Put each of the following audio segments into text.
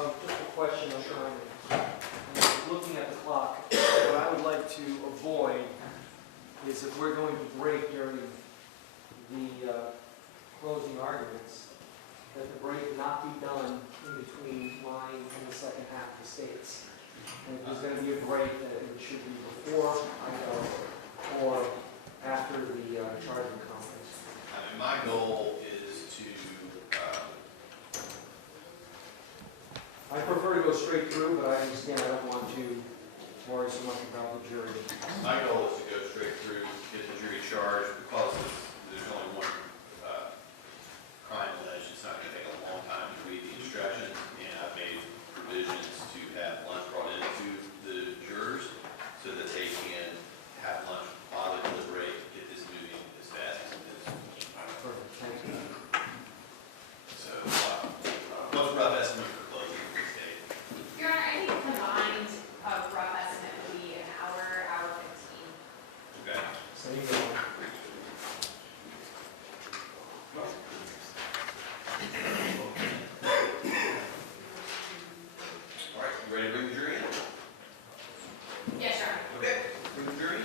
Just a question I'm trying to, looking at the clock, what I would like to avoid is if we're going to break during the closing arguments, that the break not be done in between mine and the second half of the state's. And if there's going to be a break, that it should be before I go or after the charging conference. I mean, my goal is to, I prefer to go straight through, but I understand I don't want to worry so much about the jury. my goal is to go straight through, get the jury charged, because there's only one crime alleged. It's not going to take a long time to read the instructions, and I've made provisions to have lunch brought into the jurors so that they can have lunch while they deliberate, get this moving as fast as it is. Perfect, thank you. So, what's a rough estimate for closing for the state? Your Honor, I think combined rough estimate would be an hour, hour 15. Okay. So you go. All right, you ready to bring the jury in? Yes, Your Honor. Okay, bring the jury in.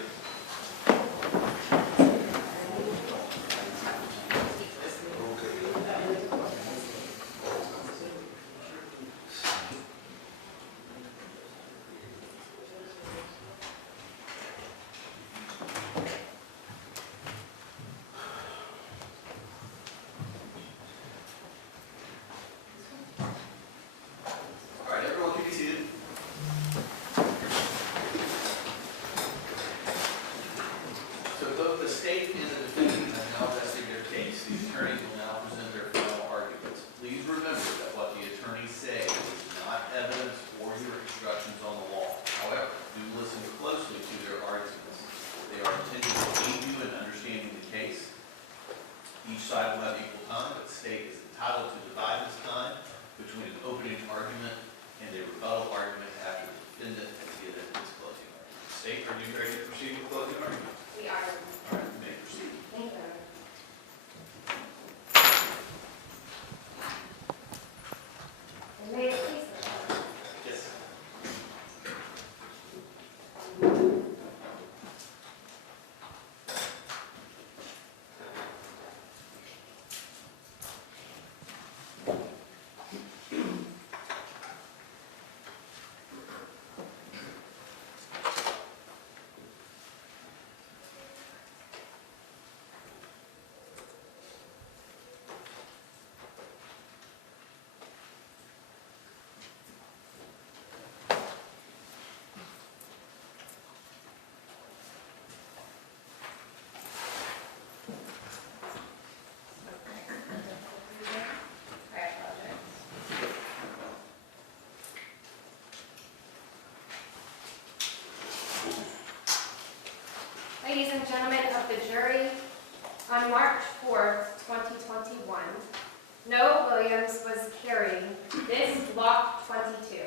All right, everyone can be seated. So both the state and the defendant have now rested their case. The attorneys will now present their final arguments. Please remember that what the attorneys say is not evidence or your instructions on the law. However, do listen closely to their arguments. They are intended to aid you in understanding the case. Each side will have equal time, but the state is entitled to divide this time between an opening argument and a rebuttal argument after the defendant has given his closing argument. State, are you ready to proceed with closing argument? We are. All right, you may proceed. Thank you. And may it please the court. Yes. I apologize. Ladies and gentlemen of the jury, on March 4th, 2021, Noah Williams was carrying this Glock 22.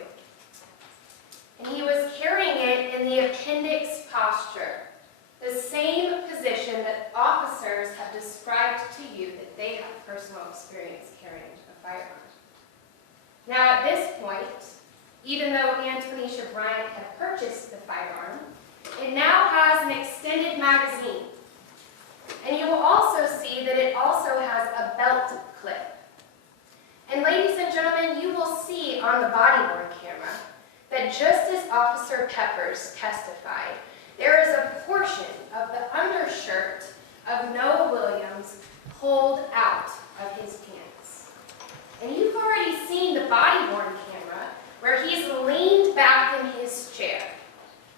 And he was carrying it in the appendix posture, the same position that officers have described to you that they have personal experience carrying a firearm. Now at this point, even though Antonisha Bryant had purchased the firearm, it now has an extended magazine. And you will also see that it also has a belt clip. And ladies and gentlemen, you will see on the body-worn camera that just as Officer Peppers testified, there is a portion of the undershirt of Noah Williams pulled out of his pants. And you've already seen the body-worn camera where he's leaned back in his chair.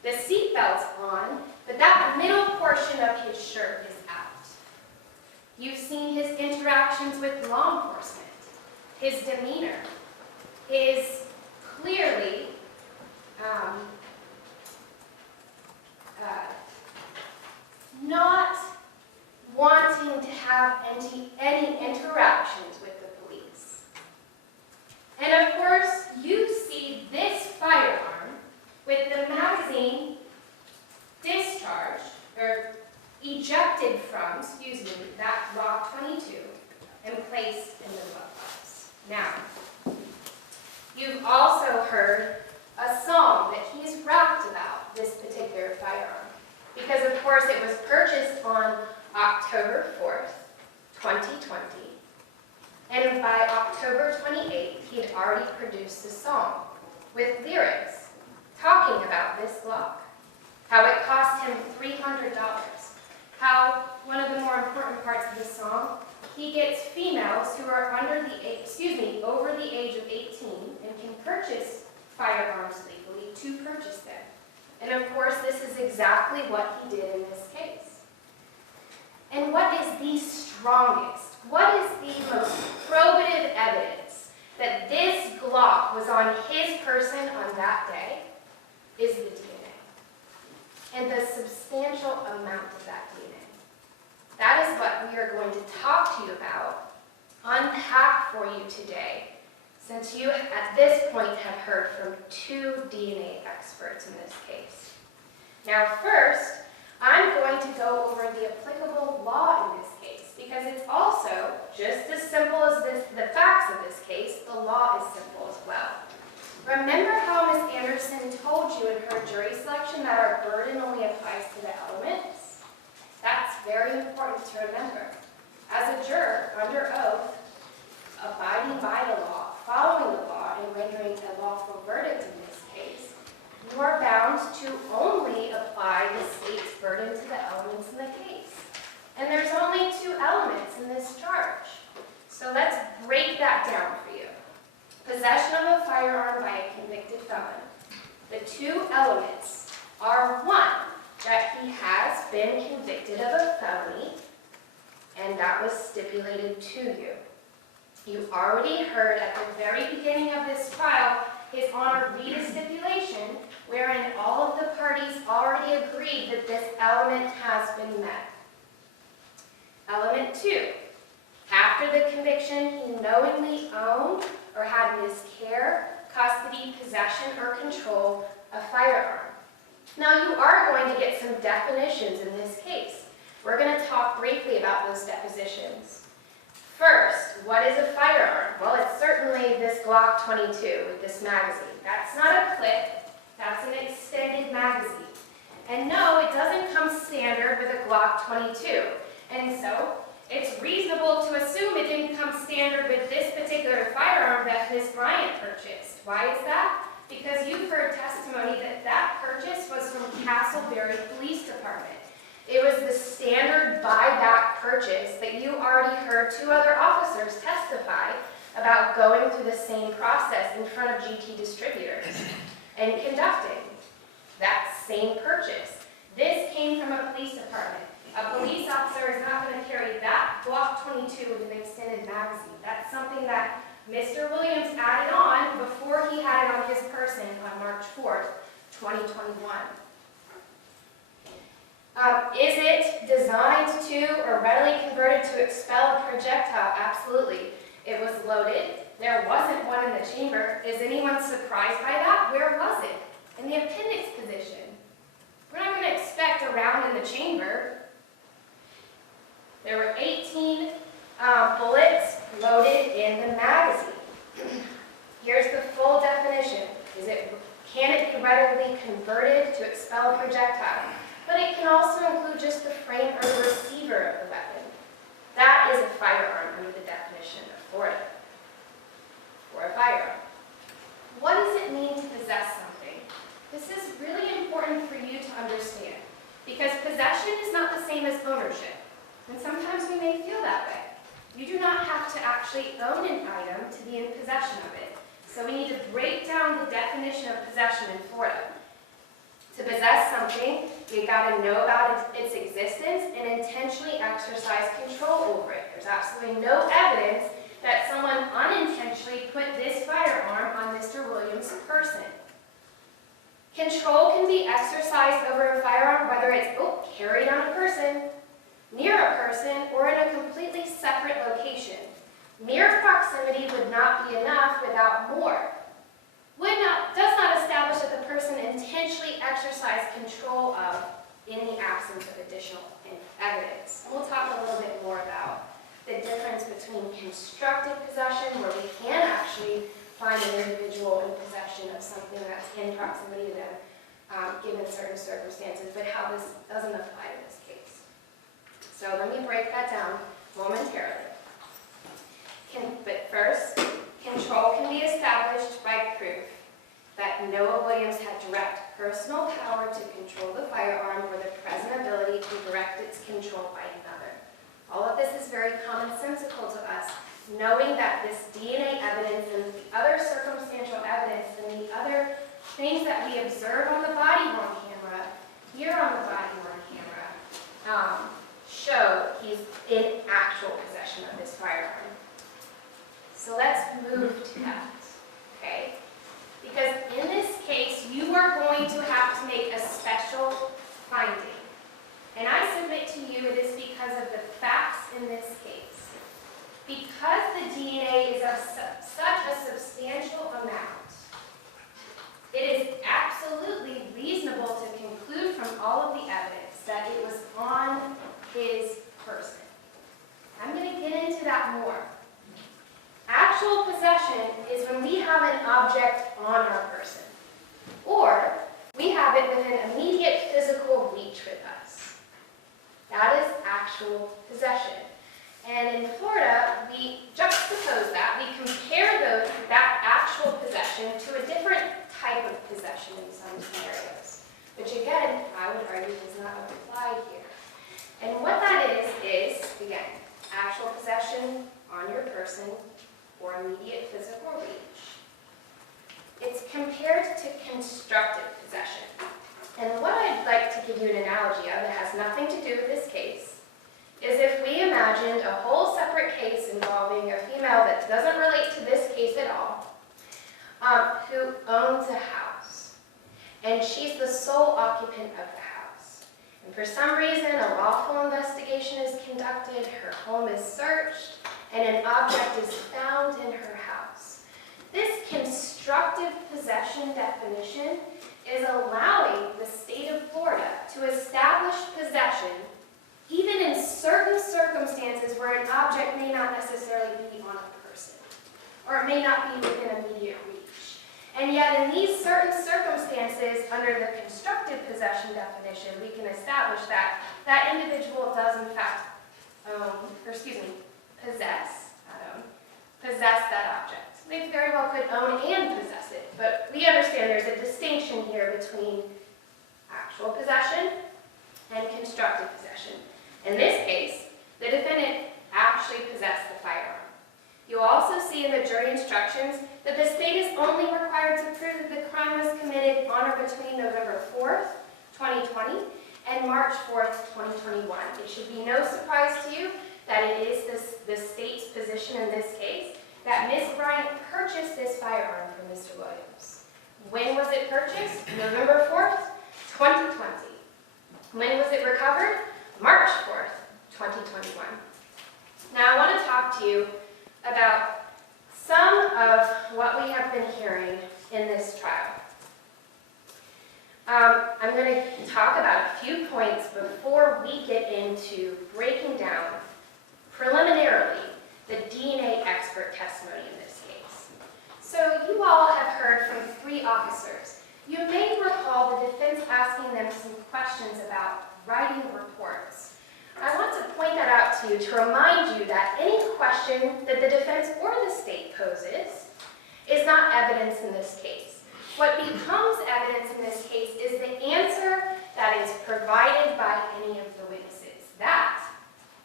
The seatbelt's on, but that middle portion of his shirt is out. You've seen his interactions with law enforcement, his demeanor, his clearly not wanting to have any interactions with the police. And of course, you see this firearm with the magazine discharged, or ejected from, that Glock 22, and placed in the glove box. Now, heard a song that he's rapped about this particular firearm. Because of course it was purchased on October 4th, 2020. And by October 28th, he had already produced a song with lyrics talking about this Glock. How it cost him $300. How, one of the more important parts of the song, he gets females who are over the age of 18 and can purchase firearms legally to purchase them. And of course, this is exactly what he did in this case. And what is the strongest, what is the most probative evidence that this Glock was on his person on that day is the DNA. And the substantial amount of that DNA. That is what we are going to talk to you about, unpack for you today, since you at this point have heard from 2 DNA experts in this case. Now first, I'm going to go over the applicable law in this case, because it's also just as simple as the facts of this case, the law is simple as well. Remember how Ms. Anderson told you in her jury selection that our burden only applies to the elements? That's very important to remember. As a juror, under oath, abiding by the law, following the law, and rendering a lawful verdict in this case, you are bound to only apply the state's burden to the elements in the case. And there's only 2 elements in this charge. So let's break that down for you. Possession of a firearm by a convicted felon. The 2 elements are 1, that he has been convicted of a felony, and that was stipulated to you. You already heard at the very beginning of this trial, His Honor read a stipulation wherein all of the parties already agreed that this element has been met. Element 2, after the conviction, he knowingly owned or had in his care, custody, possession, or control a firearm. Now you are going to get some definitions in this case. We're going to talk briefly about those definitions. First, what is a firearm? Well, it's certainly this Glock 22 with this magazine. That's not a clip, that's an extended magazine. And no, it doesn't come standard with a Glock 22. And so, it's reasonable to assume it didn't come standard with this particular firearm that Ms. Bryant purchased. Why is that? Because you've heard testimony that that purchase was from Castleberry Police Department. It was the standard buyback purchase that you already heard 2 other officers testify about going through the same process in front of GT distributors and conducting that same purchase. This came from a police department. A police officer is not going to carry that Glock 22 with an extended magazine. That's something that Mr. Williams added on before he had it on his person on March 4th, 2021. Is it designed to or readily converted to expel a projectile? Absolutely. It was loaded. There wasn't one in the chamber. Is anyone surprised by that? Where was it? In the appendix position. We're not going to expect a round in the chamber. There were 18 bullets loaded in the magazine. Here's the full definition. Can it be readily converted to expel a projectile? But it can also include just the frame or the receiver of the weapon. That is a firearm under the definition of Florida. For a firearm. What does it mean to possess something? This is really important for you to understand, because possession is not the same as ownership. And sometimes we may feel that way. You do not have to actually own an item to be in possession of it. So we need to break down the definition of possession in Florida. To possess something, you've got to know about its existence and intentionally exercise control over it. There's absolutely no evidence that someone unintentionally put this firearm on Mr. Williams' person. Control can be exercised over a firearm whether it's carried on a person, near a person, or in a completely separate location. Mere proximity would not be enough without more. Does not establish that the person intentionally exercised control of in the absence of additional evidence. And we'll talk a little bit more about the difference between constructive possession, where we can actually find an individual in possession of something that's in proximity to them, given certain circumstances, but how this doesn't apply to this case. So let me break that down momentarily. But first, control can be established by proof that Noah Williams had direct personal power to control the firearm or the present ability to direct its control by another. All of this is very commonsensical to us, knowing that this DNA evidence and the other circumstantial evidence and the other things that we observe on the body-worn camera, here on the body-worn camera, show he's in actual possession of this firearm. So let's move to that, okay? Because in this case, you are going to have to make a special finding. And I submit to you it is because of the facts in this case. Because the DNA is of such a substantial amount, it is absolutely reasonable to conclude from all of the evidence that it was on his person. I'm going to get into that more. Actual possession is when we have an object on our person, or we have it within immediate physical reach with us. That is actual possession. And in Florida, we juxtapose that. We compare that actual possession to a different type of possession in some scenarios, which again, I would argue does not apply here. And what that is, again, actual possession on your person or immediate physical reach. It's compared to constructive possession. And what I'd like to give you an analogy of that has nothing to do with this case is if we imagined a whole separate case involving a female that doesn't relate to this case at all, who owns a house, and she's the sole occupant of the house. And for some reason, a lawful investigation is conducted, her home is searched, and an object is found in her house. This constructive possession definition is allowing the state of Florida to establish possession even in certain circumstances where an object may not necessarily be on a person, or it may not be within immediate reach. And yet in these certain circumstances, under the constructive possession definition, we can establish that that individual does in fact possess that object. They very well could own and possess it, but we understand there's a distinction here between actual possession and constructive possession. In this case, the defendant actually possessed the firearm. You'll also see in the jury instructions that the state is only required to prove that the crime was committed on or between November 4th, 2020 and March 4th, 2021. It should be no surprise to you that it is the state's position in this case that Ms. Bryant purchased this firearm from Mr. Williams. When was it purchased? November 4th, 2020. When was it recovered? March 4th, 2021. Now I want to talk to you about some of what we have been hearing in this trial. I'm going to talk about a few points before we get into breaking down preliminarily the DNA expert testimony in this case. So you all have heard from 3 officers. You may recall the defense asking them some questions about writing reports. I want to point that out to you to remind you that any question that the defense or the state poses is not evidence in this case. What becomes evidence in this case is the answer that is provided by any of the witnesses. That,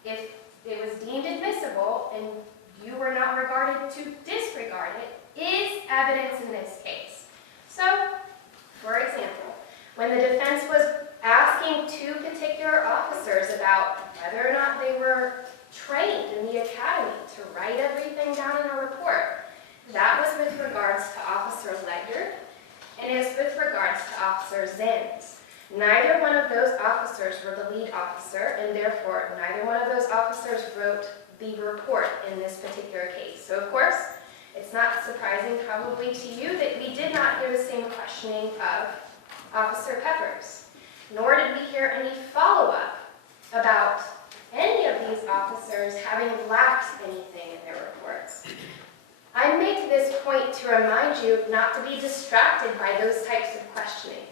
if it was deemed admissible and you were not regarded to disregard it, is evidence in this case. So, for example, when the defense was asking 2 particular officers about whether or not they were trained in the academy to write everything down in a report, that was with regards to Officer Ledyard and is with regards to Officer Zenz. Neither one of those officers were the lead officer, and therefore neither one of those officers wrote the report in this particular case. So of course, it's not surprising probably to you that we did not hear the same questioning of Officer Peppers, nor did we hear any follow-up about any of these officers having lacked anything in their reports. I make this point to remind you not to be distracted by those types of questioning.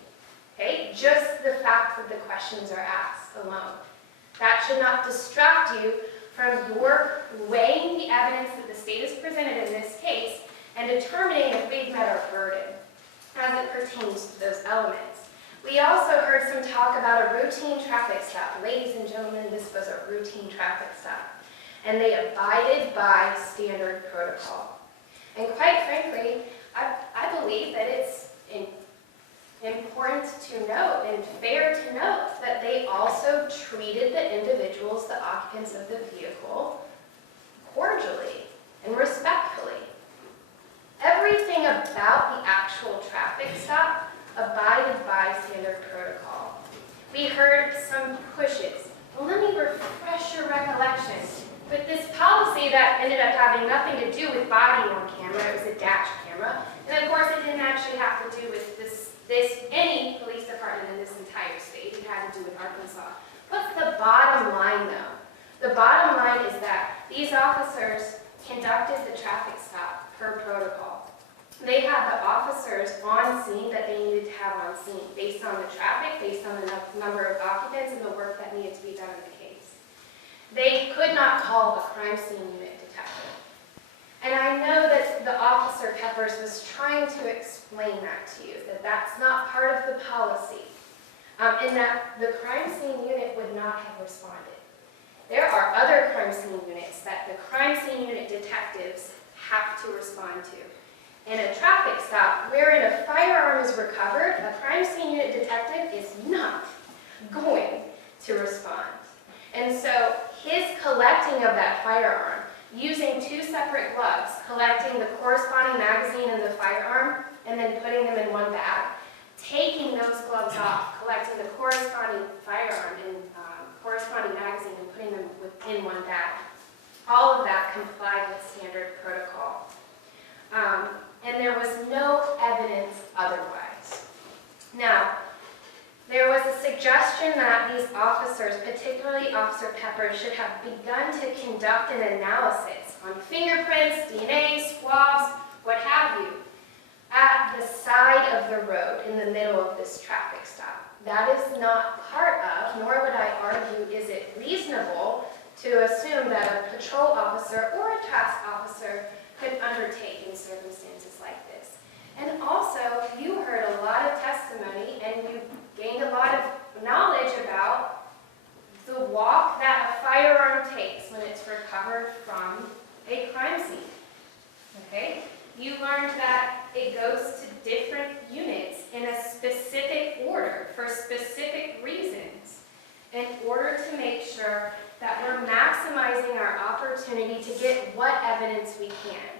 Okay? Just the fact that the questions are asked alone. That should not distract you from your weighing the evidence that the state has presented in this case and determining if we've met our burden as it pertains to those elements. We also heard some talk about a routine traffic stop. Ladies and gentlemen, this was a routine traffic stop. And they abided by standard protocol. And quite frankly, I believe that it's important to note and fair to note that they also treated the individuals, the occupants of the vehicle, cordially and respectfully. Everything about the actual traffic stop abided by standard protocol. We heard some pushes. Well, let me refresh your recollection. With this policy that ended up having nothing to do with body on camera, it was a dash camera, and of course it didn't actually have to do with any police department in this entire state. It had to do with Arkansas. What's the bottom line though? The bottom line is that these officers conducted the traffic stop per protocol. They had the officers on scene that they needed to have on scene based on the traffic, based on the number of occupants and the work that needed to be done in the case. They could not call a crime scene unit detective. And I know that the officer Peppers was trying to explain that to you, that that's not part of the policy, and that the crime scene unit would not have responded. There are other crime scene units that the crime scene unit detectives have to respond to. In a traffic stop wherein a firearm is recovered, a crime scene unit detective is not going to respond. And so his collecting of that firearm, using two separate gloves, collecting the corresponding magazine and the firearm, and then putting them in one bag, taking those gloves off, collecting the corresponding firearm and corresponding magazine and putting them within one bag. All of that complied with standard protocol. And there was no evidence otherwise. Now, there was a suggestion that these officers, particularly Officer Pepper, should have begun to conduct an analysis on fingerprints, DNA, swabs, what have you, at the side of the road in the middle of this traffic stop. That is not part of, nor would I argue, is it reasonable to assume that a patrol officer or a task officer could undertake in circumstances like this. And also, you heard a lot of testimony and you gained a lot of knowledge about the walk that a firearm takes when it's recovered from a crime scene. Okay? You learned that it goes to different units in a specific order for specific reasons in order to make sure that we're maximizing our opportunity to get what evidence we can.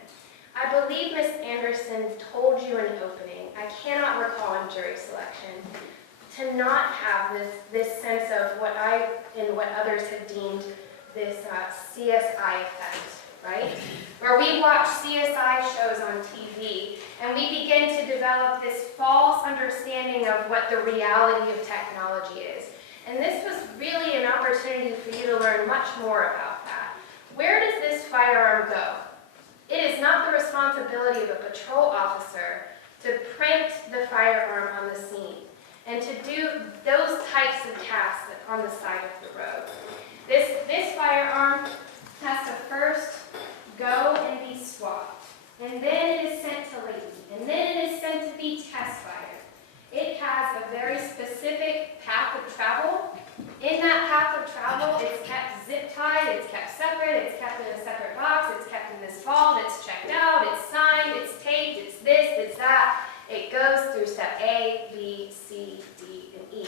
I believe Ms. Anderson told you in opening, I cannot recall in jury selection, to not have this sense of what I and what others have deemed this CSI effect, right? Where we watch CSI shows on TV and we begin to develop this false understanding of what the reality of technology is. And this was really an opportunity for you to learn much more about that. Where does this firearm go? It is not the responsibility of a patrol officer to print the firearm on the scene and to do those types of tasks on the side of the road. This firearm has to first go and be swabbed, and then it is sent to Leighton, and then it is sent to be test fired. It has a very specific path of travel. In that path of travel, it's kept zip-tied, it's kept separate, it's kept in a separate box, it's kept in this vault, it's checked out, it's signed, it's taped, it's this, it's that. It goes through step A, B, C, D, and E.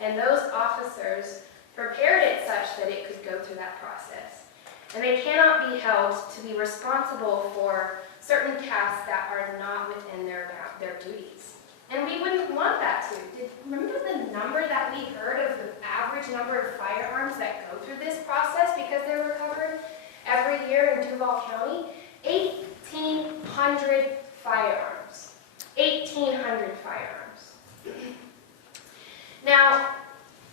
And those officers prepared it such that it could go through that process. And they cannot be held to be responsible for certain tasks that are not within their duties. And we wouldn't want that to. Remember the number that we heard of the average number of firearms that go through this process because they're recovered every year in Duval County? 1,800 firearms. 1,800 firearms. Now,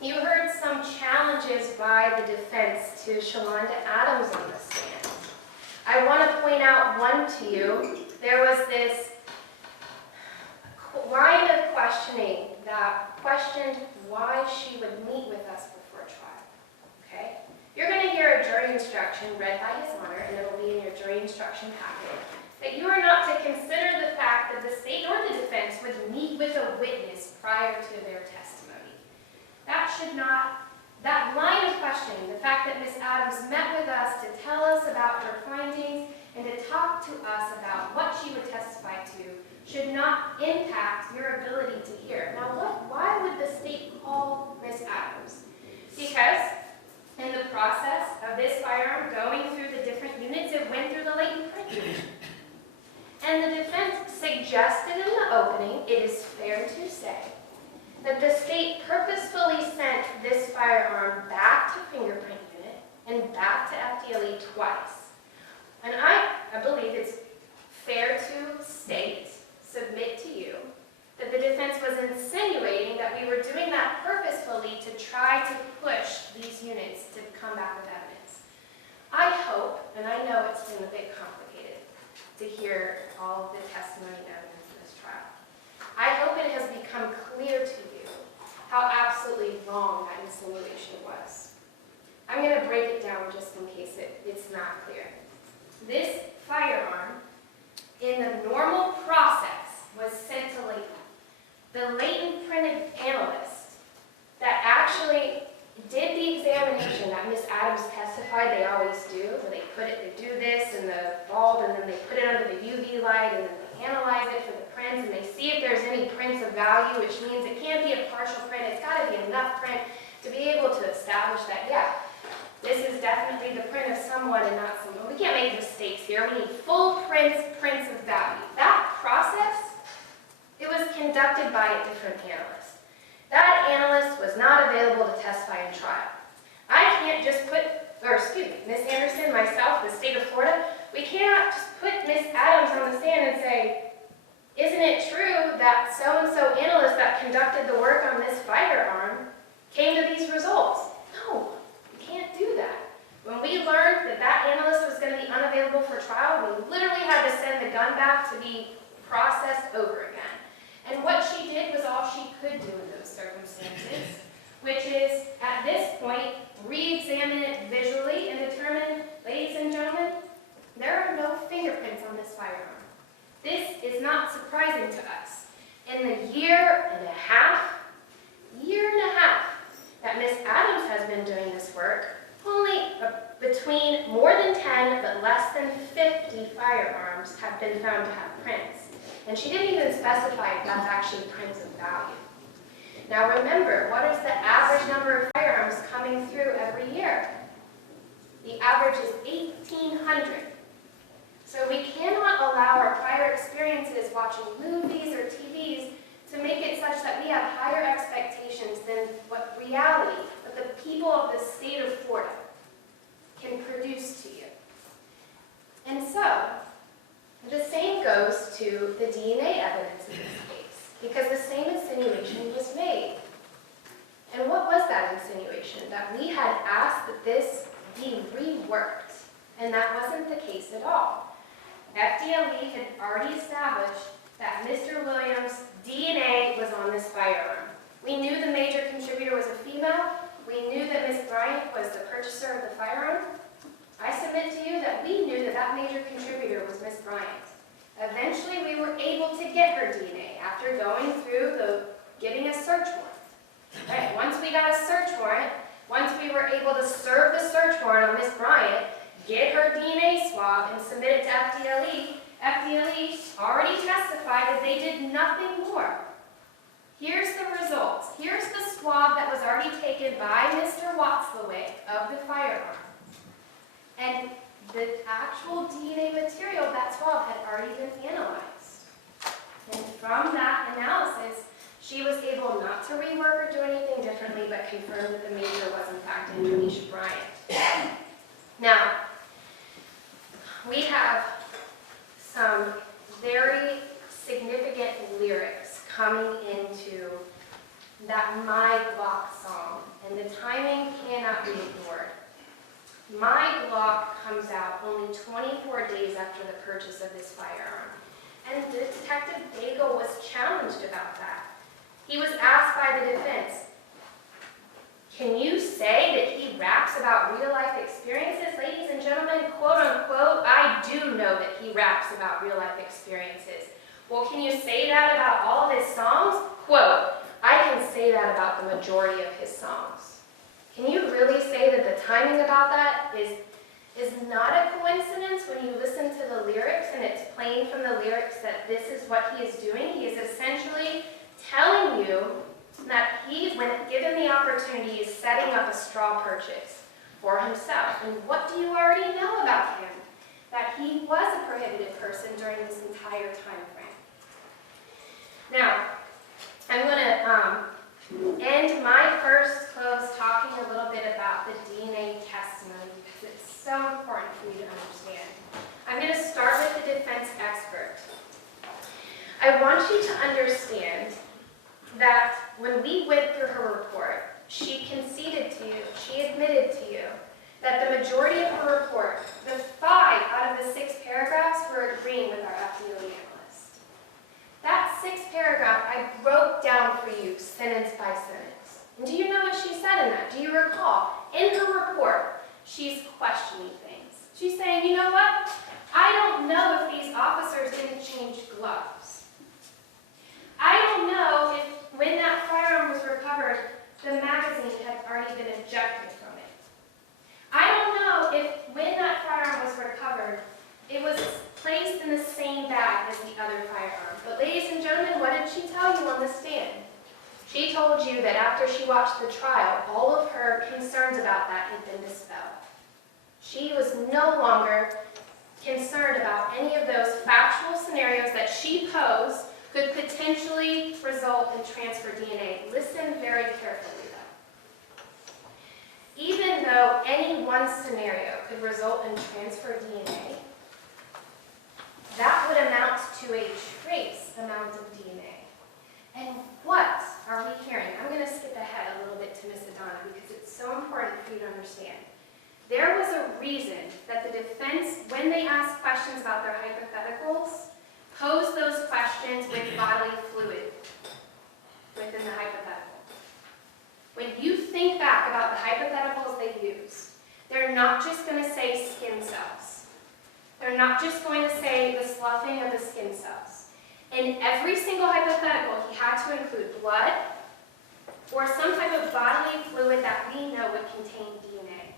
you heard some challenges by the defense to Shalonda Adams on the stand. I want to point out one to you. There was this line of questioning that questioned why she would meet with us before trial. Okay? You're going to hear a jury instruction read by His Honor, and it will be in your jury instruction packet, that you are not to consider the fact that the state or the defense would meet with a witness prior to their testimony. That line of questioning, the fact that Ms. Adams met with us to tell us about her findings and to talk to us about what she would testify to, should not impact your ability to hear. Now, why would the state call Ms. Adams? Because in the process of this firearm going through the different units, it went through the latent print unit. And the defense suggested in the opening, it is fair to say, that the state purposefully sent this firearm back to fingerprint unit and back to FDLE twice. And I believe it's fair to state, submit to you, that the defense was insinuating that we were doing that purposefully to try to push these units to come back with evidence. I hope, and I know it's been a bit complicated to hear all of the testimony and evidence in this trial, I hope it has become clear to you how absolutely wrong that insinuation was. I'm going to break it down just in case it's not clear. This firearm, in the normal process, was sent to latent. The latent printed analyst that actually did the examination that Ms. Adams testified they always do, where they do this in the bulb and then they put it under the UV light and then they analyze it for the prints and they see if there's any prints of value, which means it can't be a partial print, it's got to be enough print to be able to establish that, yeah, this is definitely the print of someone and not someone. We can't make mistakes here. We need full prints of value. That process, it was conducted by a different analyst. That analyst was not available to testify in trial. I can't just Ms. Anderson, myself, the state of Florida, we cannot just put Ms. Adams on the stand and say, isn't it true that so-and-so analyst that conducted the work on this firearm came to these results? No, we can't do that. When we learned that that analyst was going to be unavailable for trial, we literally had to send the gun back to be processed over again. And what she did was all she could do in those circumstances, which is, at this point, re-examine it visually and determine, ladies and gentlemen, there are no fingerprints on this firearm. This is not surprising to us. In the year and a half that Ms. Adams has been doing this work, only between more than 10 but less than 50 firearms have been found to have prints. And she didn't even specify if that's actually prints of value. Now remember, what is the average number of firearms coming through every year? The average is 1,800. So we cannot allow our prior experiences watching movies or TVs to make it such that we have higher expectations than what reality, what the people of the state of Florida can produce to you. And so, the same goes to the DNA evidence in this case, because the same insinuation was made. And what was that insinuation? That we had asked that this be reworked, and that wasn't the case at all. FDLE had already established that Mr. Williams' DNA was on this firearm. We knew the major contributor was a female. We knew that Ms. Bryant was the purchaser of the firearm. I submit to you that we knew that that major contributor was Ms. Bryant. Eventually, we were able to get her DNA after going through getting a search warrant. Right? Once we got a search warrant, once we were able to serve the search warrant on Ms. Bryant, get her DNA swab and submit it to FDLE, FDLE already testified that they did nothing more. Here's the results. Here's the swab that was already taken by Mr. Watzlawick of the firearm. And the actual DNA material of that swab had already been analyzed. And from that analysis, she was able not to rework or do anything differently, but confirm that the major was in fact Indonesia Bryant. Now, we have some very significant lyrics coming into that My Block song, and the timing cannot be ignored. My Glock comes out only 24 days after the purchase of this firearm. And Detective Daigle was challenged about that. He was asked by the defense, "Can you say that he raps about real-life experiences?" Ladies and gentlemen, quote unquote, I do know that he raps about real-life experiences. Well, can you say that about all of his songs? Quote, "I can say that about the majority of his songs." Can you really say that the timing about that is not a coincidence when you listen to the lyrics and it's plain from the lyrics that this is what he is doing? He is essentially telling you that he, when given the opportunity, is setting up a straw purchase for himself. And what do you already know about him? That he was a prohibited person during this entire time frame. Now, I'm going to end my first close talking a little bit about the DNA testimony because it's so important for you to understand. I'm going to start with the defense expert. I want you to understand that when we went through her report, she conceded to you, she admitted to you, that the majority of her report, the 5 out of the 6 paragraphs, were agreeing with our FDO analyst. That 6th paragraph I broke down for you sentence by sentence. And do you know what she said in that? Do you recall? In her report, she's questioning things. She's saying, you know what? I don't know if these officers didn't change gloves. I don't know if when that firearm was recovered, the magazine had already been ejected from it. I don't know if when that firearm was recovered, it was placed in the same bag as the other firearm. But ladies and gentlemen, what did she tell you on the stand? She told you that after she watched the trial, all of her concerns about that had been dispelled. She was no longer concerned about any of those factual scenarios that she posed could potentially result in transfer DNA. Listen very carefully, though. Even though any one scenario could result in transfer DNA, that would amount to a trace amount of DNA. And what are we hearing? I'm going to skip ahead a little bit to Ms. Adana because it's so important for you to understand. There was a reason that the defense, when they asked questions about their hypotheticals, posed those questions with bodily fluid within the hypothetical. When you think back about the hypotheticals they use, they're not just going to say skin cells. They're not just going to say the sloughing of the skin cells. In every single hypothetical, he had to include blood or some type of bodily fluid that we know would contain DNA.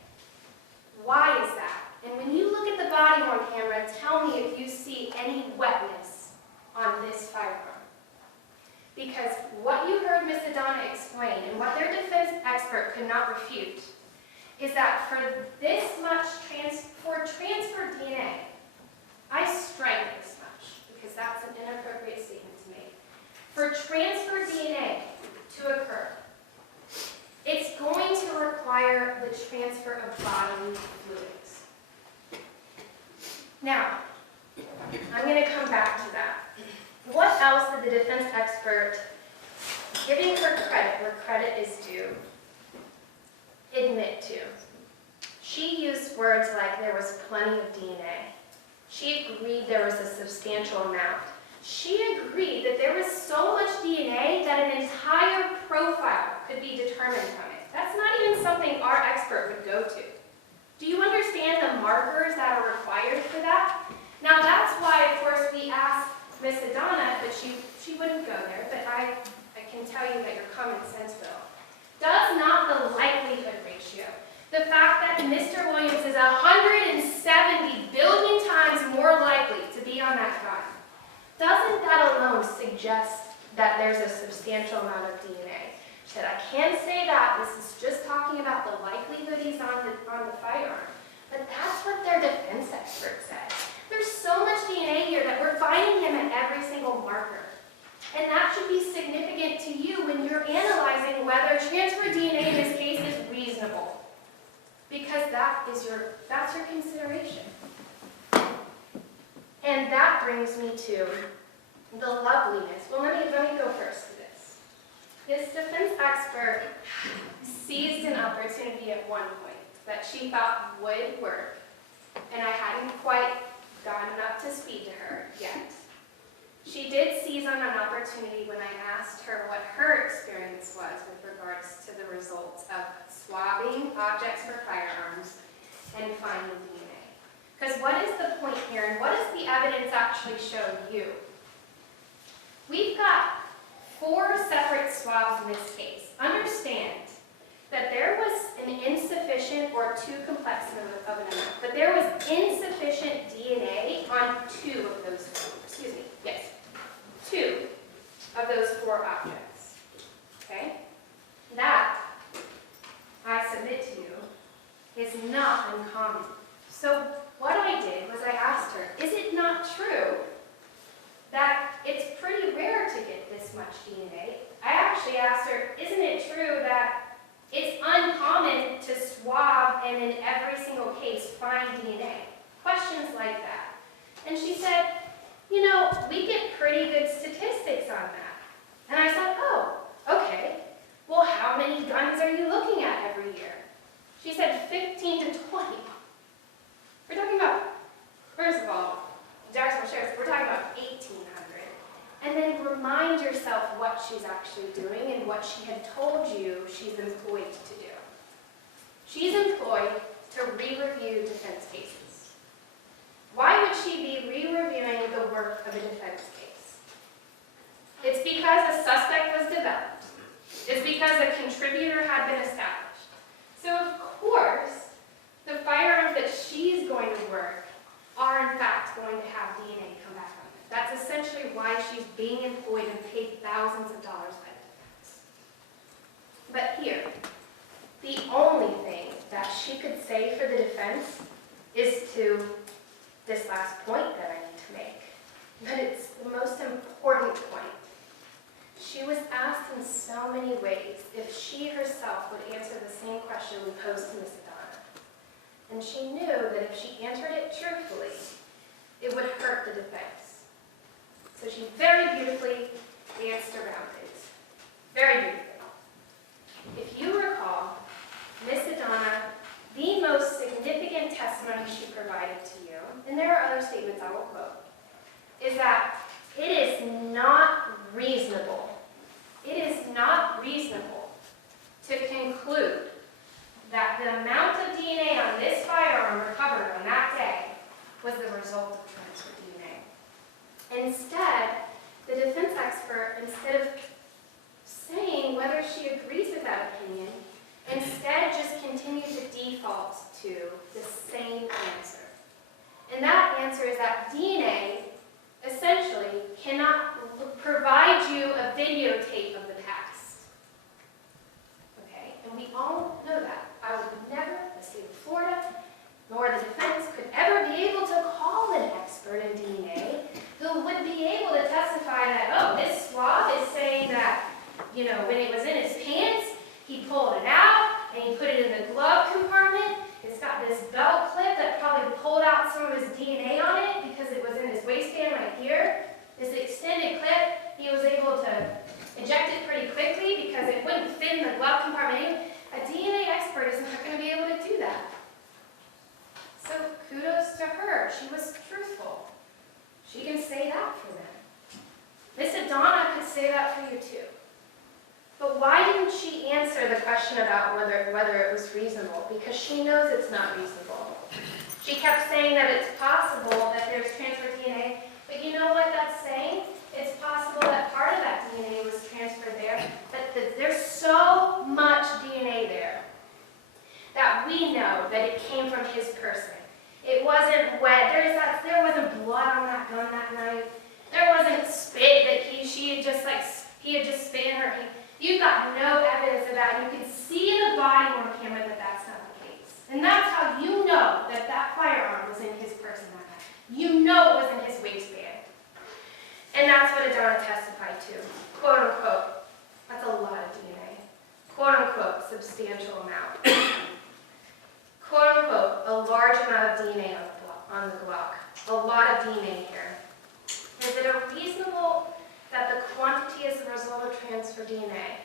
Why is that? And when you look at the body worn camera, tell me if you see any wetness on this firearm. Because what you heard Ms. Adana explain and what their defense expert could not refute is that for this much transfer DNA, I strike this much because that's an inappropriate statement to make. For transfer DNA to occur, it's going to require the transfer of bodily fluids. Now, I'm going to come back to that. What else did the defense expert, giving her credit where credit is due, admit to? She used words like there was plenty of DNA. She agreed there was a substantial amount. She agreed that there was so much DNA that an entire profile could be determined from it. That's not even something our expert would go to. Do you understand the markers that are required for that? Now that's why, of course, we asked Ms. Adana, but she wouldn't go there, but I can tell you that your common sense will. Does not the likelihood ratio, the fact that Mr. Williams is 170 billion times more likely to be on that gun, doesn't that alone suggest that there's a substantial amount of DNA? She said, I can't say that. This is just talking about the likelihood he's on the firearm. But that's what their defense expert said. There's so much DNA here that we're finding him at every single marker. And that should be significant to you when you're analyzing whether transfer DNA in this case is reasonable. Because that's your consideration. And that brings me to the loveliness. Well, let me go first to this. This defense expert seized an opportunity at one point. that she thought would work, and I hadn't quite gotten up to speed to her yet. She did seize on an opportunity when I asked her what her experience was with regards to the results of swabbing objects for firearms and finding DNA. Because what is the point here, and what does the evidence actually show you? We've got 4 separate swabs in this case. Understand that there was an insufficient or too complex of an amount, but there was insufficient DNA on 2 of those, 2 of those 4 objects, okay? That, I submit to you, is not uncommon. So what I did was I asked her, is it not true that it's pretty rare to get this much DNA? I actually asked her, isn't it true that it's uncommon to swab and in every single case find DNA? Questions like that. And she said, you know, we get pretty good statistics on that. And I said, oh, okay. Well, how many guns are you looking at every year? She said 15 to 20. We're talking about, first of all, Jacksonville Sheriff's, we're talking about 1,800. And then remind yourself what she's actually doing and what she had told you she's employed to do. She's employed to re-review defense cases. Why would she be re-reviewing the work of a defense case? It's because a suspect was developed. It's because a contributor had been established. So of course, the firearms that she's going to work are in fact going to have DNA come back on it. That's essentially why she's being employed and paid thousands of dollars by the defense. But here, the only thing that she could say for the defense is to this last point that I need to make. But it's the most important point. She was asked in so many ways if she herself would answer the same question we posed to Ms. Adana. And she knew that if she answered it truthfully, it would hurt the defense. So she very beautifully danced around it. Very beautifully. If you recall, Ms. Adana, the most significant testimony she provided to you, and there are other statements I will quote, is that it is not reasonable to conclude that the amount of DNA on this firearm recovered on that day was the result of transfer DNA. Instead, the defense expert, instead of saying whether she agrees with that opinion, instead just continued to default to the same answer. And that answer is that DNA essentially cannot provide you a videotape of the past. Okay? And we all know that. I would never, the state of Florida, nor the defense could ever be able to call an expert in DNA who would be able to testify that, oh, this swab is saying that, you know, when it was in his pants, he pulled it out and he put it in the glove compartment. It's got this belt clip that probably pulled out some of his DNA on it because it was in his waistband right here. This extended clip, he was able to eject it pretty quickly because it wouldn't fit in the glove compartment. A DNA expert is not going to be able to do that. So kudos to her. She was truthful. She can say that for them. Miss Adana could say that for you too. But why didn't she answer the question about whether it was reasonable? Because she knows it's not reasonable. She kept saying that it's possible that there's transferred DNA, but you know what that's saying? It's possible that part of that DNA was transferred there, but there's so much DNA there that we know that it came from his person. It wasn't wet. There wasn't blood on that gun that night. There wasn't spit that he had just spit in her. You've got no evidence of that. You can see in the body worn camera that that's not the case. And that's how you know that that firearm was in his person that night. You know it was in his waistband. And that's what Adana testified to. Quote unquote, that's a lot of DNA. Quote unquote, substantial amount. Quote unquote, a large amount of DNA on the Glock. A lot of DNA here. Is it reasonable that the quantity is the result of transfer DNA?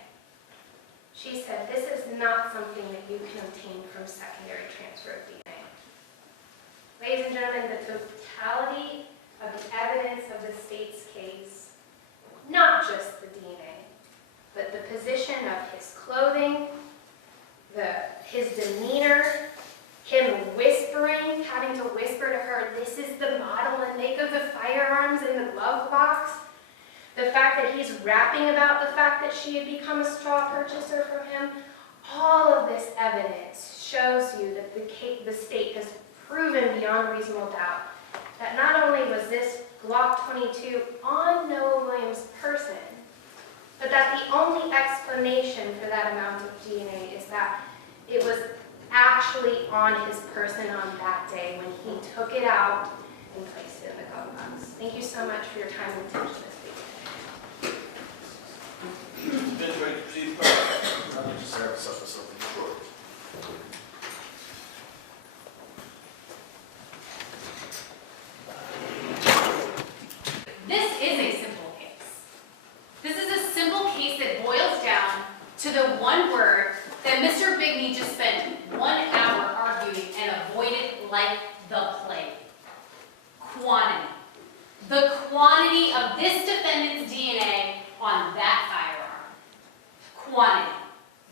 She said, "This is not something that you can obtain from secondary transfer of DNA." Ladies and gentlemen, the totality of the evidence of the state's case, not just the DNA, but the position of his clothing, his demeanor, him whispering, having to whisper to her, "This is the model and make of the firearms in the glove box." The fact that he's rapping about the fact that she had become a straw purchaser for him, all of this evidence shows you that the state has proven beyond reasonable doubt that not only was this Glock 22 on Noah Williams' person, but that the only explanation for that amount of DNA is that it was actually on his person on that day when he took it out and placed it in the glove box. Thank you so much for your time and attention this week. Bench ready to proceed? I'd like to start us up with something short. This is a simple case. This is a simple case that boils down to the one word that Mr. Bigney just spent 1 hour arguing and avoided like the plague. Quantity. The quantity of this defendant's DNA on that firearm. Quantity.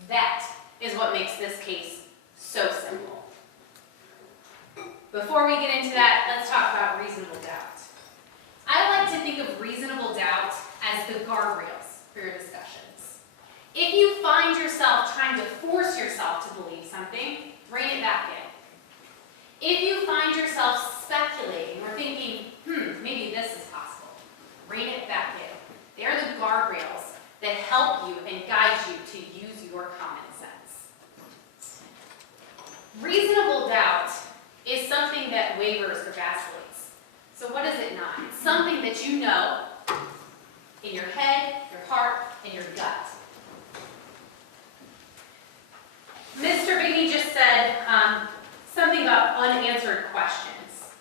That is what makes this case so simple. Before we get into that, let's talk about reasonable doubt. I like to think of reasonable doubt as the guardrails for your discussions. If you find yourself trying to force yourself to believe something, rein it back in. If you find yourself speculating or thinking, maybe this is possible, rein it back in. They're the guardrails that help you and guide you to use your common sense. Reasonable doubt is something that wavers or vacillates. So what is it not? It's something that you know in your head, your heart, and your gut. Mr. Bigney just said something about unanswered questions.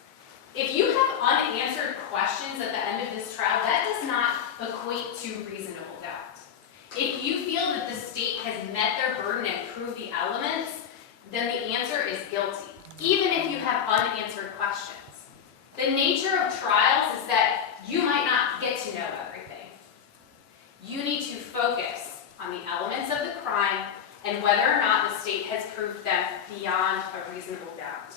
If you have unanswered questions at the end of this trial, that does not equate to reasonable doubt. If you feel that the state has met their burden and proved the elements, then the answer is guilty, even if you have unanswered questions. The nature of trials is that you might not get to know everything. You need to focus on the elements of the crime and whether or not the state has proved them beyond a reasonable doubt.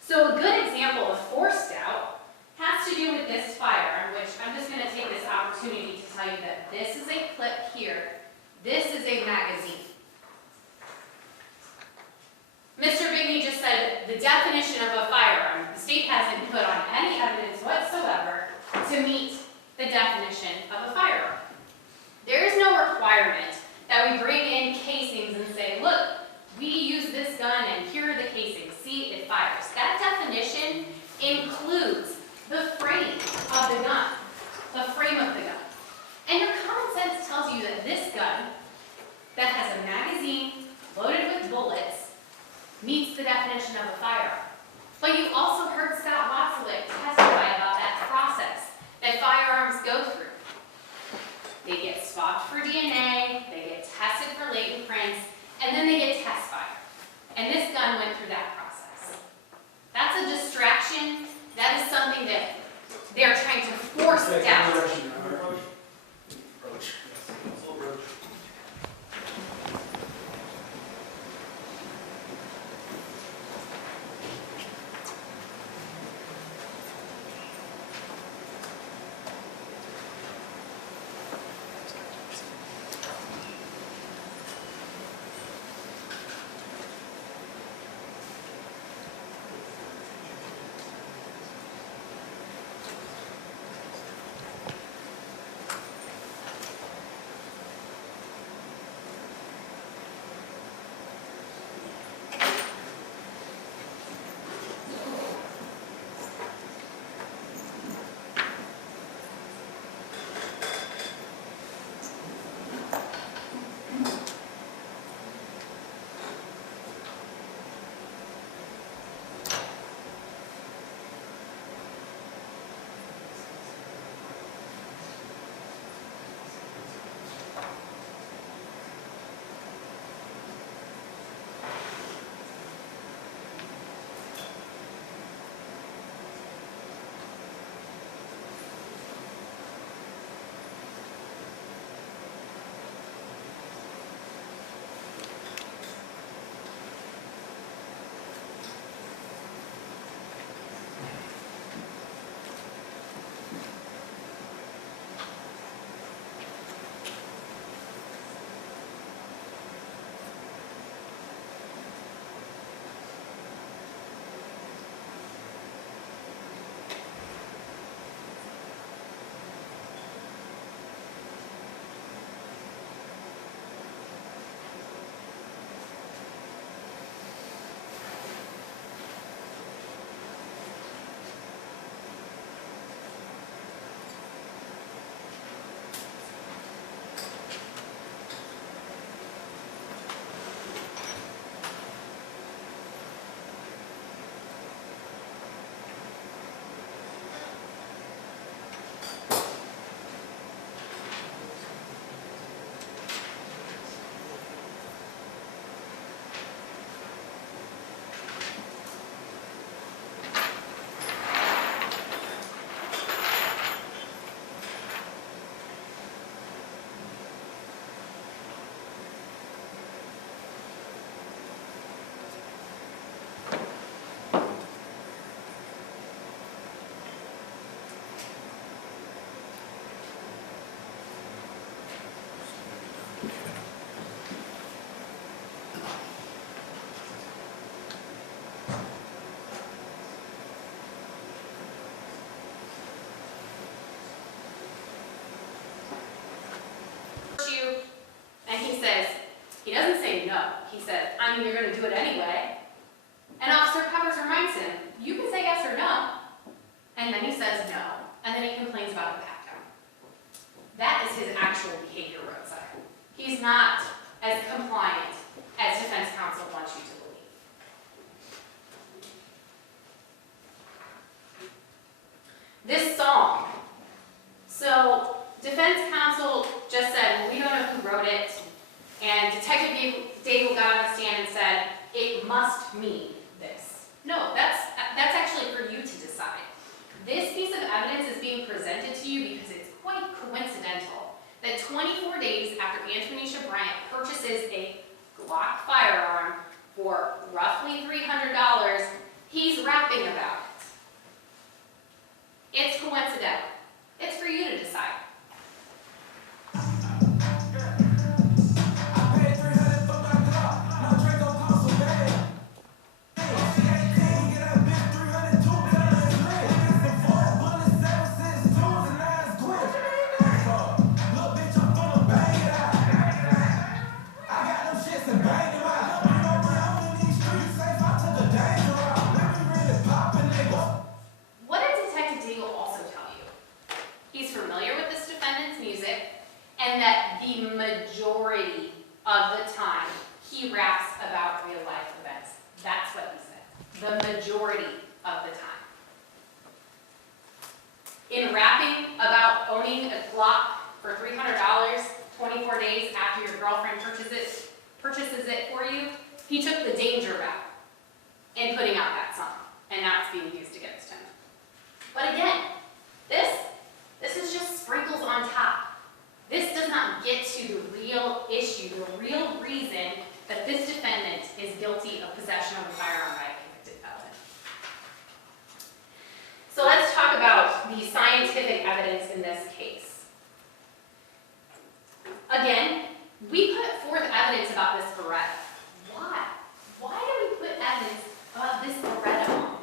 So a good example of forced doubt has to do with this firearm, which I'm just going to take this opportunity to tell you that this is a clip here. This is a magazine. Mr. Bigney just said the definition of a firearm, the state hasn't put on any evidence whatsoever to meet the definition of a firearm. There is no requirement that we bring in casings and say, look, we use this gun and here are the casings. See, it fires. That definition includes the frame of the gun, the frame of the gun. And your common sense tells you that this gun that has a magazine loaded with bullets meets the definition of a firearm. But you also heard Scott Watzlawick testify about that process that firearms go through. They get swabbed for DNA, they get tested for latent prints, and then they get test fired. And this gun went through that process. That's a distraction. That is something that they're trying to force down. say no. He said, I mean, you're going to do it anyway. And Officer Peppers reminds him, you can say yes or no. And then he says no. And then he complains about the pat down. That is his actual behavior roadside. He's not as compliant as defense counsel wants you to believe. This song. So defense counsel just said, well, we don't know who wrote it. And Detective Daigle got on the stand and said, it must mean this. No, that's actually for you to decide. This piece of evidence is being presented to you because it's quite coincidental that 24 days after Antonisha Bryant purchases a Glock firearm for roughly $300, he's rapping about it. It's coincidental. It's for you to decide. What did Detective Daigle also tell you? He's familiar with this defendant's music, and that the majority of the time he raps about real life events. That's what he said. The majority of the time. In rapping about owning a Glock for $300, 24 days after your girlfriend purchases it for you, he took the danger route in putting out that song, and now it's being used against him. But again, this is just sprinkles on top. This does not get to the real issue, the real reason that this defendant is guilty of possession of a firearm by a convicted felon. So let's talk about the scientific evidence in this case. Again, we put forth evidence about this Beretta. Why? Why do we put evidence about this Beretta on?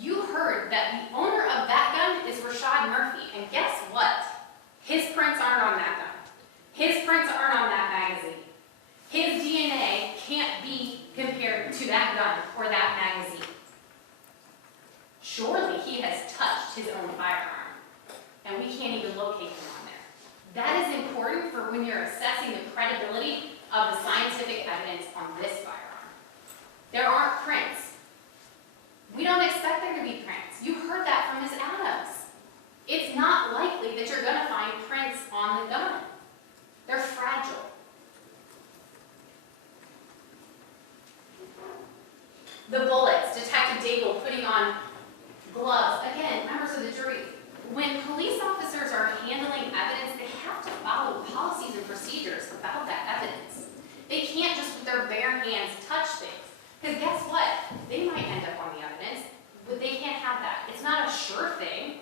You heard that the owner of that gun is Rashad Murphy, and guess what? His prints aren't on that gun. His prints aren't on that magazine. His DNA can't be compared to that gun or that magazine. Surely he has touched his own firearm, and we can't even locate him on there. That is important for when you're assessing the credibility of the scientific evidence on this firearm. There aren't prints. We don't expect there to be prints. You heard that from Ms. Adams. It's not likely that you're going to find prints on the gun. They're fragile. The bullets, Detective Daigle putting on gloves. Again, members of the jury, when police officers are handling evidence, they have to follow policies and procedures about that evidence. They can't just with their bare hands touch things. Because guess what? They might end up on the evidence, but they can't have that. It's not a sure thing.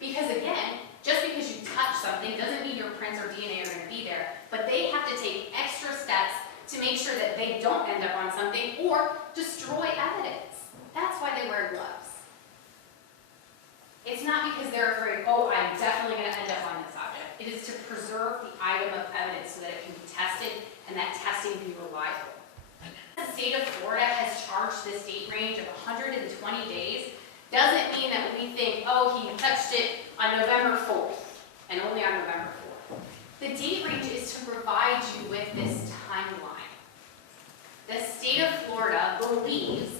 Because again, just because you touch something doesn't mean your prints or DNA are going to be there. But they have to take extra steps to make sure that they don't end up on something or destroy evidence. That's why they wear gloves. It's not because they're afraid, oh, I'm definitely going to end up on this object. It is to preserve the item of evidence so that it can be tested and that testing can be reliable. The state of Florida has charged this date range of 120 days. Doesn't mean that we think, oh, he touched it on November 4th and only on November 4th. The date range is to provide you with this timeline. The state of Florida believes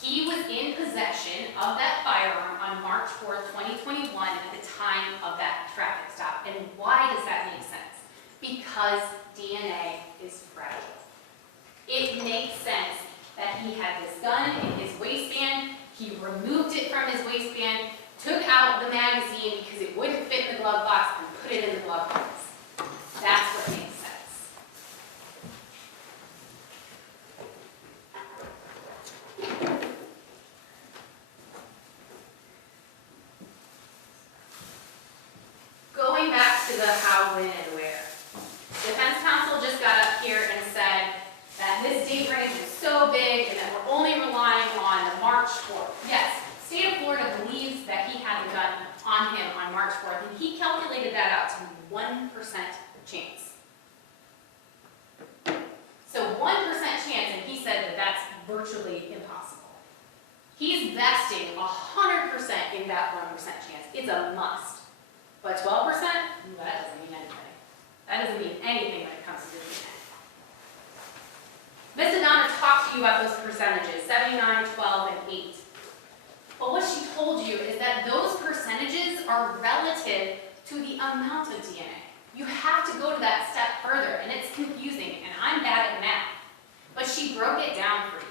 he was in possession of that firearm on March 4th, 2021 at the time of that traffic stop. And why does that make sense? Because DNA is fragile. It makes sense that he had this gun in his waistband, he removed it from his waistband, took out the magazine because it wouldn't fit in the glove box, and put it in the glove box. That's what makes sense. Going back to the how, when, and where. Defense counsel just got up here and said that this date range is so big and that we're only relying on the March 4th. Yes, state of Florida believes that he had a gun on him on March 4th, and he calculated that out to 1% chance. So mean anything when it comes to DNA. Ms. Adana talked to you about those percentages, 79, 12, and 8. But what she told you is that those percentages are relative to the amount of DNA. You have to go to that step further, and it's confusing, and I'm bad at math. But she broke it down for you.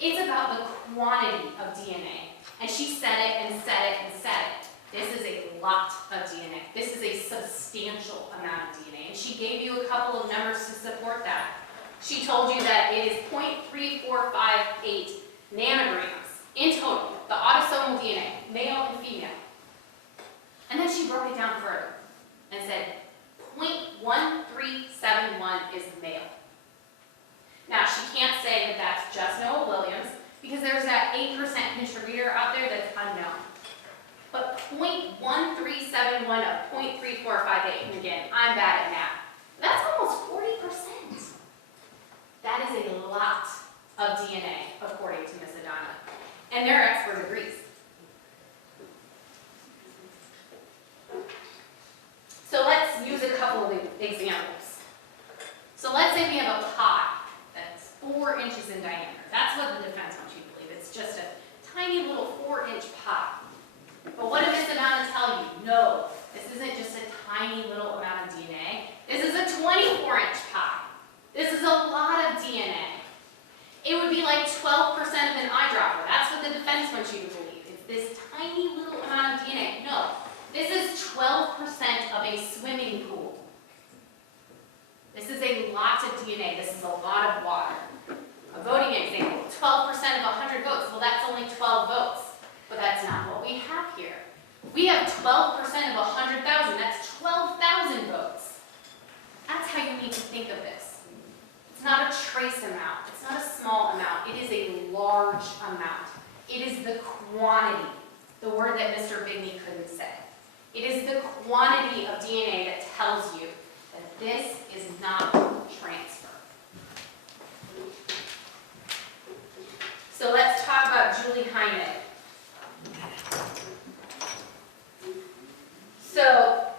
It's about the quantity of DNA. And she said it and said it and said it. This is a lot of DNA. This is a substantial amount of DNA. And she gave you a couple of numbers to support that. She told you that it is 0.3458 nanograms in total, the autosomal DNA, male and female. And then she broke it down further and said 0.1371 is male. Now, she can't say that that's just Noah Williams, because there's that 8% contributor out there that's unknown. But 0.1371 of 0.3458, and again, I'm bad at math, that's almost 40%. That is a lot of DNA, according to Ms. Adana. And their expert agrees. So let's use a couple of examples. So let's say we have a pot that's 4 inches in diameter. That's what the defense wants you to believe. It's just a tiny little 4-inch pot. But what did Ms. Adana tell you? No, this isn't just a tiny little amount of DNA. This is a 24-inch pot. This is a lot of DNA. It would be like 12% of an eyedropper. That's what the defense wants you to believe. It's this tiny little amount of DNA. No, this is 12% of a swimming pool. This is a lot of DNA. This is a lot of water. A voting example, 12% of 100 votes. Well, that's only 12 votes. But that's not what we have here. We have 12% of 100,000. That's 12,000 votes. That's how you need to think of this. It's not a trace amount. It's not a small amount. It is a large amount. It is the quantity, the word that Mr. Bigney couldn't say. It is the quantity of DNA that tells you that this is not transfer. So let's talk about Julie Hynek. So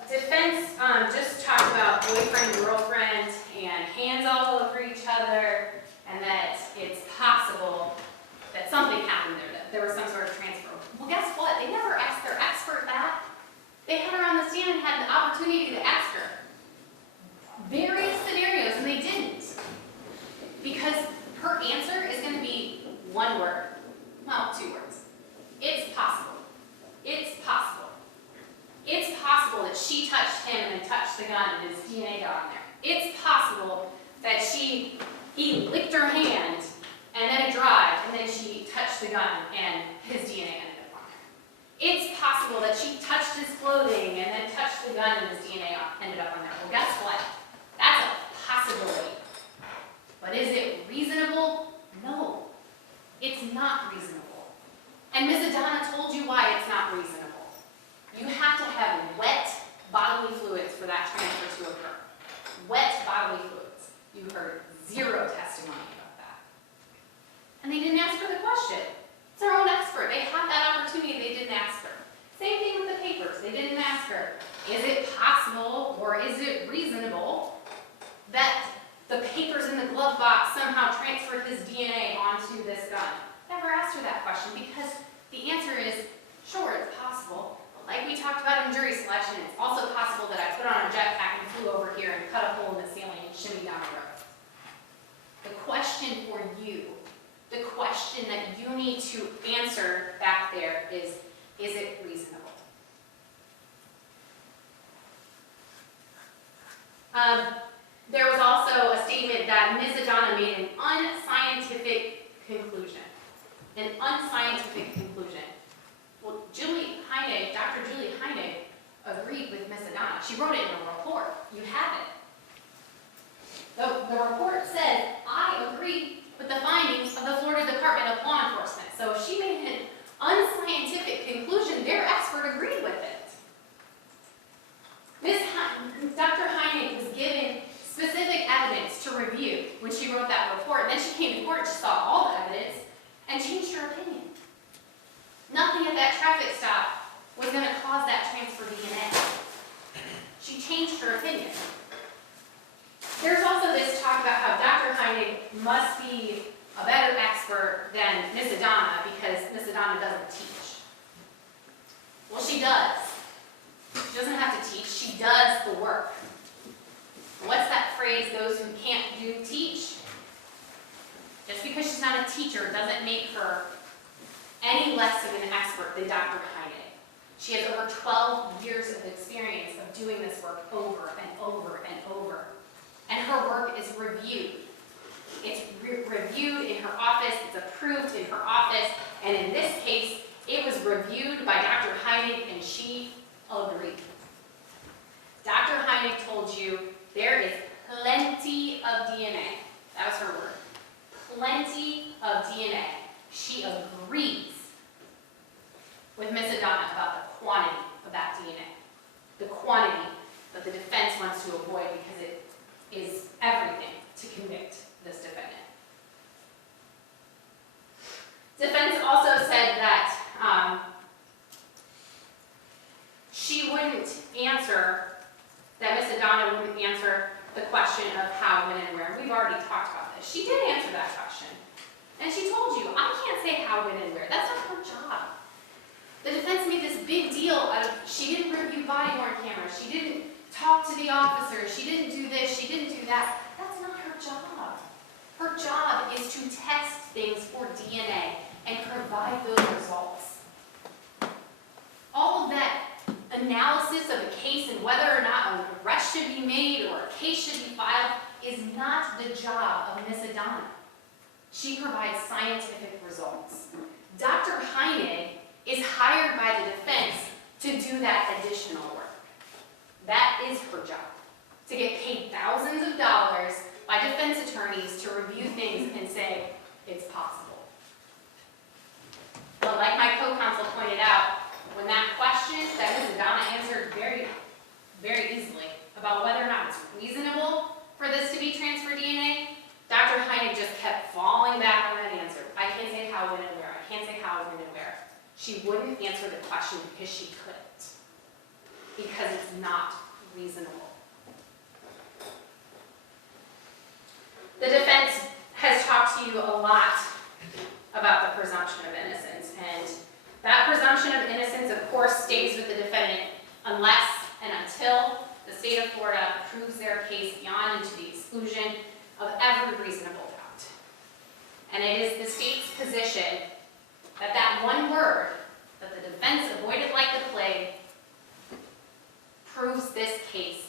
defense just talked about boyfriend, girlfriend, and hands all over each other, and that it's possible that something happened there, that there was some sort of transfer. Well, guess what? They never asked their expert that. They had her on the stand and had the opportunity to ask her various scenarios, and they didn't. Because her answer is going to be one word. Well, 2 words. It's possible. It's possible. It's possible that she touched him and then touched the gun and his DNA got on there. It's possible that he licked her hand and then it dried and then she touched the gun and his DNA ended up on there. It's possible that she touched his clothing and then touched the gun and his DNA ended up on there. Well, guess what? That's a possibility. But is it reasonable? No. It's not reasonable. And Ms. Adana told you why it's not reasonable. You have to have wet bodily fluids for that transfer to occur. Wet bodily fluids. You heard 0 testimony about that. And they didn't ask her the question. It's our own expert. They had that opportunity. They didn't ask her. Same thing with the papers. They didn't ask her, is it possible or is it reasonable that the papers in the glove box somehow transferred his DNA onto this gun? Never asked her that question because the answer is, sure, it's possible. Like we talked about in jury selection, it's also possible that I put on a jetpack and flew over here and cut a hole in the ceiling and shimmied down the road. The question for you, the question that you need to answer back there is it reasonable? There was also a statement that Ms. Adana made an unscientific conclusion. An unscientific conclusion. Well, Dr. Julie Hynek agreed with Ms. Adana. She wrote it in a report. You have it. The report said, I agree with the findings of the Florida Department of Law Enforcement. So if she made an unscientific conclusion, their expert agreed with it. Dr. Hynek was given specific evidence to review when she wrote that report. And then she came to court, she saw all the evidence, and changed her opinion. Nothing at that traffic stop was going to cause that transfer DNA. She changed her opinion. must be a better expert than Miss Adana because Miss Adana doesn't teach. Well, she does. She doesn't have to teach, she does the work. What's that phrase, those who can't do teach? Just because she's not a teacher doesn't make her any less of an expert than Dr. Heinig. She has over 12 years of experience of doing this work over and over and over. And her work is reviewed. It's reviewed in her office, it's approved in her office, and in this case, it was reviewed by Dr. Heinig and she agreed. Dr. Heinig told you there is plenty of DNA. That was her word. Plenty of DNA. She agrees with Ms. Adana about the quantity of that DNA. The quantity that the defense wants to avoid because it is everything to convict this defendant. Defense also said that she wouldn't answer, that Ms. Adana wouldn't answer the question of how, when, and where. We've already talked about this. She did answer that question. And she told you, I can't say how, when, and where. That's not her job. The defense made this big deal out of, she didn't review body-worn cameras, she didn't talk to the officers, she didn't do this, she didn't do that. That's not her job. Her job is to test things for DNA and provide those results. All of that analysis of a case and whether or not an arrest should be made or a case should be filed is not the job of Ms. Adana. She provides scientific results. Dr. Heinig is hired by the defense to do that additional work. That is her job, to get paid thousands of dollars by defense attorneys to review things and say, it's possible. But like my co-counsel pointed out, when that question that Ms. Adana answered very, very easily about whether or not it's reasonable for this to be transfer DNA, Dr. Heinig just kept falling back on that answer. I can't say how, when, and where. I can't say how, when, and where. She wouldn't answer the question because she couldn't. Because it's not reasonable. The defense has talked to you a lot about the presumption of innocence, and that presumption of innocence, of course, stays with the defendant unless and until the state of Florida proves their case beyond and to the exclusion of every reasonable doubt. And it is the state's position that that one word that the defense avoided like the plague proves this case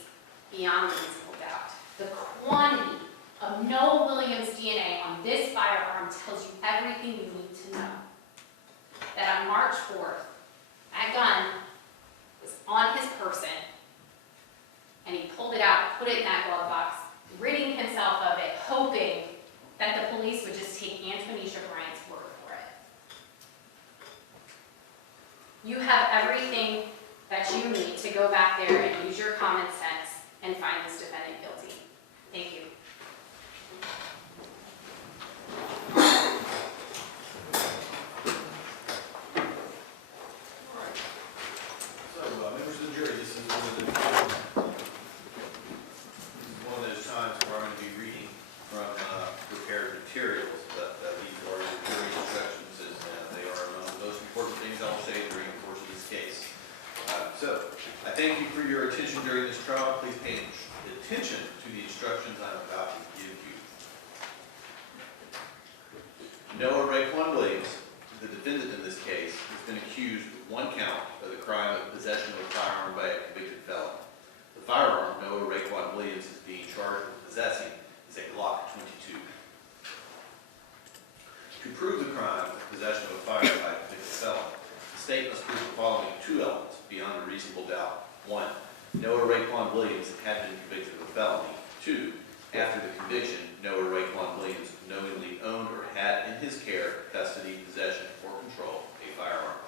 beyond reasonable doubt. The quantity of Noah Williams' DNA on this firearm tells you everything you need to know. That on March 4th, that gun was on his person, and he pulled it out, put it in that glove box, ridding himself of it, hoping that the police would just take Antonisha Bryant's word for it. You have everything that you need to go back there and use your common sense and find this defendant guilty. Thank you. Members of the jury, this is one of those times where I'm going to be reading from prepared materials, but these are the jury instructions, and they are among the most important things I will say during the course of this case. So, I thank you for your attention during this trial. Please pay attention to the instructions I'm about to give you. Noah Raekwon Williams, the defendant in this case, has been accused of one count of the crime of possession of a firearm by a convicted felon. The firearm Noah Raekwon Williams is being charged with possessing is a Glock 22. To prove the crime of possession of a firearm by a convicted felon, the state must prove the following two elements beyond a reasonable doubt. 1. Noah Raekwon Williams had been convicted of a felony. 2. After the conviction, Noah Raekwon Williams knowingly owned or had in his care, custody, possession, or control a firearm.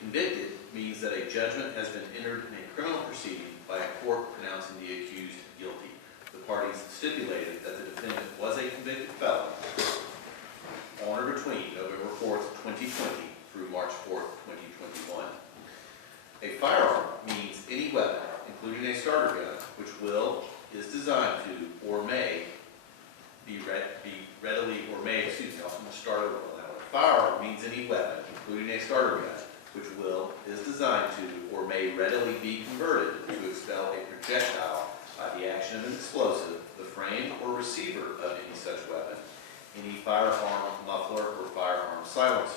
Convicted means that a judgment has been entered in a criminal proceeding by a court pronouncing the accused guilty. The parties stipulated that the defendant was a convicted felon on or between November 4th, 2020 through March 4th, 2021. A firearm means any weapon, including a starter gun, which is designed to, or may be readily, or may, excuse me, also start over on that one. Firearm means any weapon, including a starter gun, which is designed to, or may readily be converted to expel a projectile by the action of an explosive, the frame or receiver of any such weapon, any firearm muffler or firearm silencer